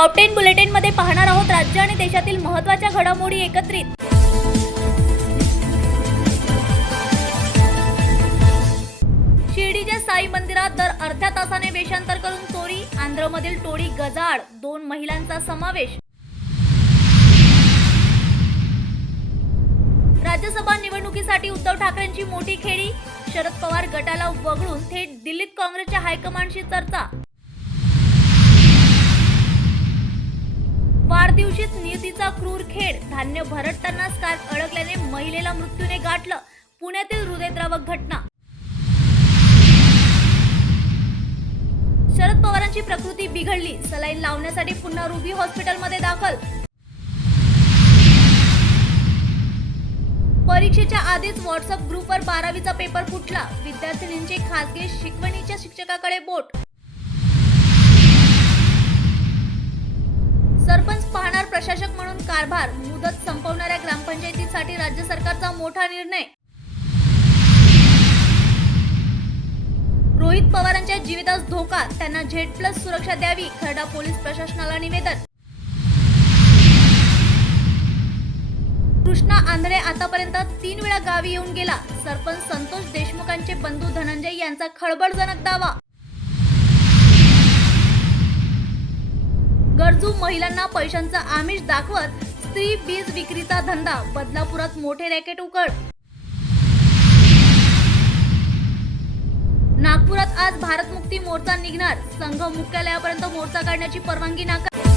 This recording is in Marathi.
टॉप 10 बुलेटिन मध्ये पाहणार आहोत राज्य आणि देशातील महत्त्वाच्या घडामोडी एकत्रित। शिर्डीच्या साई मंदिरात दर अर्ध्या तासाने वेषांतर करून चोरी, आंध्रमधील टोळी गजाआड, 2 महिलांचा समावेश। राज्यसभा निवडणुकीसाठी उद्धव ठाकरेंची मोठी खेळी, शरद पवार गटाला वगळून थेट दिल्लीत काँग्रेसच्या हायकमांडशी चर्चा। वाढदिवशीच नियतीचा क्रूर खेळ, धान्य भरडताना स्कार्फ अडकल्याने महिलेला मृत्यूने गाठलं, पुण्यातील हृदयद्रावक घटना। शरद पवारांची प्रकृती बिघडली, सलाईन लावण्यासाठी पुन्हा रुबी हॉस्पिटलमध्ये दाखल। परीक्षेच्या आधीच व्हॉट्सअप ग्रुपवर 12वीचा पेपर फुटला, विद्यार्थिनींचे खासगी शिकवणीच्या शिक्षकाकडे बोट। सरपंच पाहणार प्रशासक म्हणून कारभार, मुदत संपवणाऱ्या ग्रामपंचायतीसाठी राज्य सरकारचा मोठा निर्णय। रोहित पवारांच्या जीवितास धोका, त्यांना Z+ सुरक्षा द्यावी, खर्डा पोलीस प्रशासनाला निवेदन। कृष्णा आंधळे आतापर्यंत 3 वेळा गावी येऊन गेला, सरपंच संतोष देशमुखांचे बंधू धनंजय यांचा खळबळजनक दावा। गरजू महिलांना पैशांचा आमिष दाखवत स्त्री बीज विक्रीचा धंदा, बदलापुरात मोठे रॅकेट उघड। नागपुरात आज भारत मुक्ती मोर्चा निघणार, संघ मुख्यालयापर्यंत मोर्चा काढण्याची परवानगी नाकार।